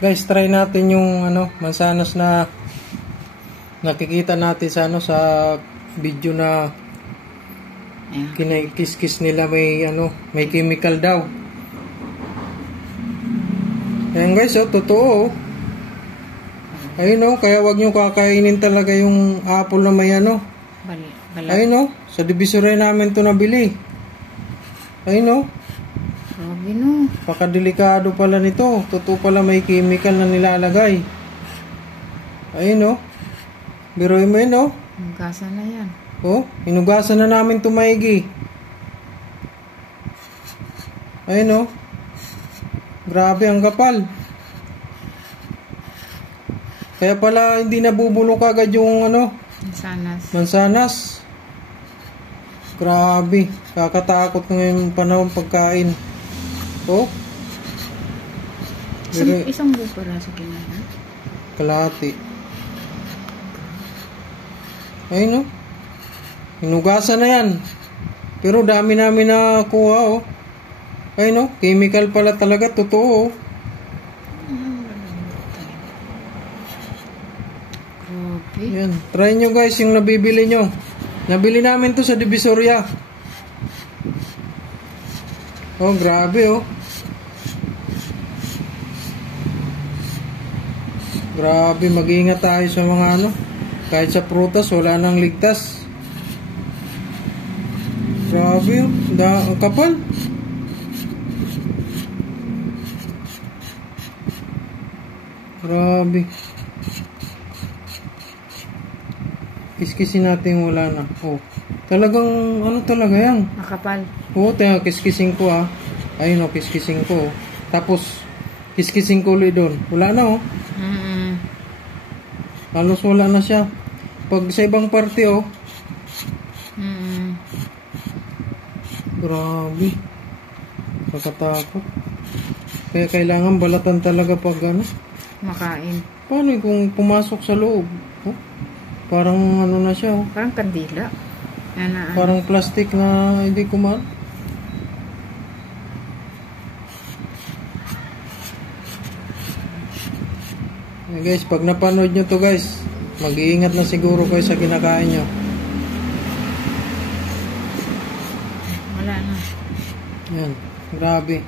Guys, try natin yung mansanas na nakikita natin sa sa video na kinakis-kis nila, may chemical daw. Ayan guys, totoo. Ayun kaya wag nyo kakainin talaga yung apple na may ayun sa Divisoria namin to nabili. Ayun grabe no. Pakadelikado pala nito. Totoo pala may chemical na nilalagay. Ayun biruin mo yun Hinugasan na yan. Hinugasan na namin to maigi. Ayun grabe ang kapal. Kaya pala hindi nabubulok agad yung mansanas. Grabe, kakatakot ngayon panahon pagkain. Isang buo para sa kinain. Kalahati. Ayun hinugasan na yan. Pero dami namin na kuha ayun chemical pala talaga, totoo. Yan, try nyo guys yung nabibili nyo. Nabili namin to sa Divisoria. Grabe grabe, mag-iingat tayo sa mga kahit sa prutas wala nang ligtas. Grabe ang kapal. Grabe. Kiskisin natin, wala na. Talagang talaga yan. Makapal. Tingnan, kiskisin ko ayun kiskisin ko. Tapos kiskisin ko ulit doon. Wala na halos wala na siya. Pag sa ibang parte grabe. Kakatakot. Kaya kailangan balatan talaga pag makain. Paano kung pumasok sa loob? Parang na siya parang kandila. Parang plastic na hindi kumain. Guys, pag napanood nyo to guys, mag-iingat na siguro kayo sa kinakain nyo. Wala na. Yan, grabe.